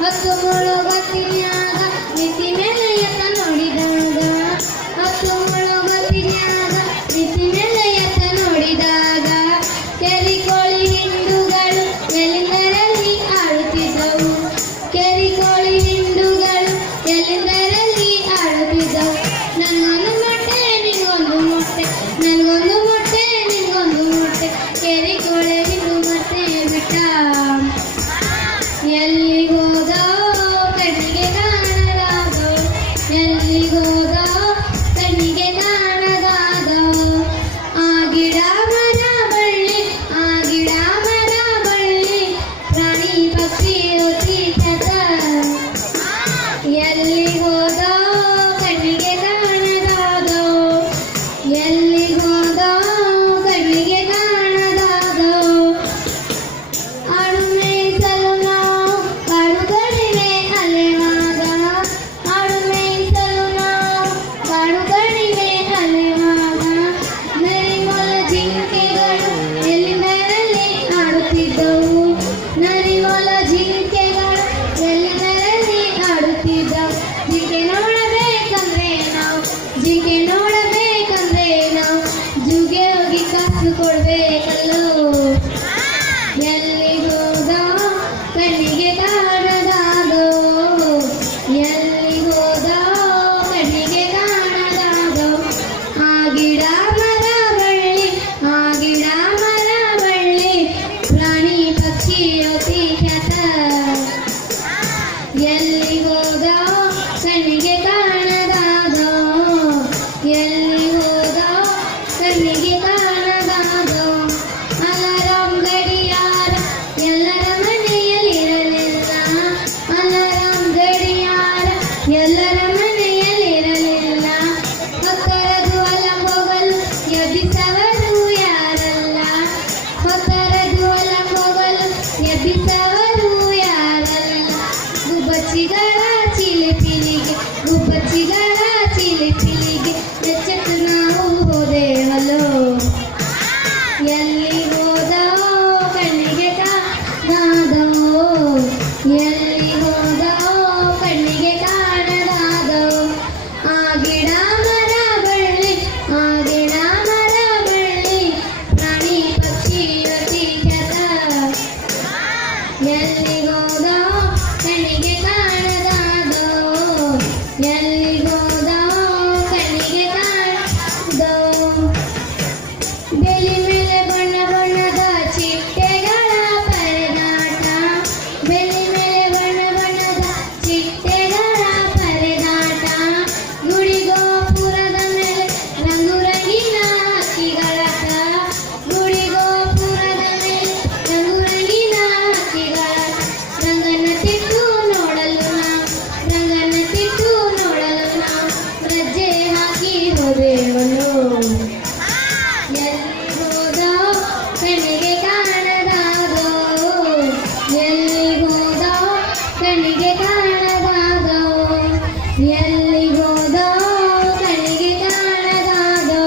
ಹತ್ತು ಮುಳುಗತ್ತಿನ್ಯಾಗ ನಿತಿ ಮೇಲೆ ಎತ್ತ ನೋಡಿದಾಗ ಹತ್ತು ಮುಳುಗತ್ತಿನ್ಯಾಗ ನಿತಿ ಮೇಲೆ ಎತ್ತ ನೋಡಿದಾಗ ಕೆರಿಕೋಳಿ ಹಿಂಡುಗಳು ಎಲ್ಲಿಂದರಲ್ಲಿ ಆಡುತ್ತಿದ್ದವು ಕೆರಿಕೋಳಿ ಹಿಂಡುಗಳು ಎಲ್ಲಿಂದರಲ್ಲಿ ಆಡುತ್ತಿದ್ದವು ನನಗೊಂದು ಮೊಟ್ಟೆ ನಿನಗೊಂದು ಮೊಟ್ಟೆ ನನಗೊಂದು ಮೊಟ್ಟೆ ನಿನಗೊಂದು ಮೊಟ್ಟೆ ಕೆರಿಕೋಳಿ ಹಿಂಡು ಮತ್ತೆ ಬಿಟ್ಟ ಎಲ್ಲಿಗೋದ ಕಣ್ಣಿಗೆ ಕಾಣದಾದ ಎಲ್ಲಿಗೋದ ಕಣ್ಣಿಗೆ ಕಾಣದಾದ ಆ ಗಿಡ ಮರ ಬಳ್ಳಿ ಆ ಗಿಡ ಮರ ಬಳ್ಳಿ ಪ್ರಾಣಿ ಪಕ್ಷಿ ಒತ್ತಿದ ಎಲ್ಲಿಗೋದ ಕಣ್ಣಿಗೆ ಕಾಣದಾದ ಎಲ್ಲಿಗೋದ ಕಣ್ಣಿಗೆ ಕಾಣದಾದ ಆಡು ಮೇಯಿಸಲು ನಾವು ಕಾಡು ಕಣಿವೆ ಅಲೆವಾಗ ಆಡು ಮೇಯಿಸಲು ನಾವು ಕಾಡು ಕಣಿವೆ ಅಲೆವಾಗ ನರಿಮೊಲ ಜಿಂಕೆಗಳು ಎಲ್ಲಿಂದರಲ್ಲಿ ಆಡುತ್ತಿದ್ದವು ನರಿಮೊಲ ಜಿಂಕೆಗಳು ಎಲ್ಲಿಂದರಲ್ಲಿ ಆಡುತ್ತಿದ್ದವು ಜಿಂಕೆ ನೋಡಬೇಕಂದ್ರೆ ನಾವು ಜಿಂಕೆ ನೋಡಬೇಕಂದ್ರೆ ನಾವು ಜೂಗೆ ಹೋಗಿ ಕಾಸು ಕೊಡ್ಬೇಕಲ್ಲೋ ಎಲ್ಲಿಗೋದ ಕಣ್ಣಿಗೆ ಕಾಣದಾದೋ ಎಲ್ಲಿಗೋದ ಕಣ್ಣಿಗೆ ಕಾಣದಾದೋ ಆ ಗಿಡ ಮರ ಬಳ್ಳಿ ಆ ಗಿಡ ಮರ ಬಳ್ಳಿ ಪ್ರಾಣಿ ಪಕ್ಷಿ ಅತಿ ಖ್ಯಾತ ಎಲ್ಲಿಗೋದ ಕಣ್ಣಿಗೆ ಕಾಣದಾದೋ ಎಲ್ಲಿಗೋದ ಕಣ್ಣಿಗೆ ಕಾಣದಾದೋ ಅಲಾರಾಮ್ ಗಡಿಯಾರ ಎಲ್ಲರ ಮನೆಯಲ್ಲಿರಲಿಲ್ಲ ಅಲಾರಾಮ್ ಗಡಿಯಾರ ಎಲ್ಲರ ಮನೆಯಲ್ಲಿರಲಿಲ್ಲ ಹೊತ್ತರದು ಅಲಂಬೋಗಲು ಎಬ್ಬಿಸವರು ಯಾರಲ್ಲ ಹೊತ್ತರದು ಅಲಂಬೋಗಲು ಎಬ್ಬಿಸವರು ಯಾರಲ್ಲ ಗುಬ್ಬಚ್ಚಿಗಳ ಚಿಲಿಪಿಲಿಗೆ ಗುಬ್ಬಚ್ಚಿಗಳ ಚಿಲಿಪಿಲಿಗೆ ಎಚ್ಚೆತ್ತು ನಾವು ಹೋದೆವಲ್ಲೋ ಎಲ್ಲಿಗೋದ ಕಣ್ಣಿಗೆ ಕಾಣದಾದೋ ಎಲ್ಲಿಗೋದ ಕಣ್ಣಿಗೆ ಕಾಣದಾದೋ ಆ ಗಿಡ ಮರ ಬಳ್ಳಿ ಆ ಗಿಡ ಮರ ಬಳ್ಳಿ ಪ್ರಾಣಿ ಪಕ್ಷಿ ಅತಿ ಖ್ಯಾತ ಎಲ್ಲಿಗೋದ ಕಣ್ಣಿಗೆ ಕಾಣದಾದೋ ಎಲ್ಲಿಗೋದ ಕಣ್ಣಿಗೆ ಕಾಣದೋ ಬೇಲಿ ಮೇಲೆ ಬಣ್ಣ ಬಣ್ಣದ ಚಿಟ್ಟೆಗಳ ಪರದಾಟ ಬೇಲಿ ಮೇಲೆ ಬಣ್ಣ ಬಣ್ಣದ ಚಿಟ್ಟೆಗಳ ಪರದಾಟ ಗುಡಿ ಗೋಪುರದ ಮೇಲೆ ರಂಗು ರಂಗಿನ ಹಕ್ಕಿಗಳಾಟ ಗುಡಿ ಗೋಪುರದ ಮೇಲೆ ರಂಗು ರಂಗಿನ ಹಕ್ಕಿಗಳಾಟ ರಂಗನ ತಿಟ್ಟು ನೋಡಲು ನಾವು ರಂಗನ ತಿಟ್ಟು ನೋಡಲು ನಾವು ರಜ್ಜೆ ಹಾಕಿ ಹೋದೆವಲ್ಲೋ ಎಲ್ಲಿಗೋದ ಕಣ್ಣಿಗೆ ಕಾಣದಾದೋ ಎಲ್ಲಿಗೋದ ಕಣ್ಣಿಗೆ ಕಾಣದಾದೋ ಎಲ್ಲಿಗೋದ ಕಣ್ಣಿಗೆ ಕಾಣದಾದೋ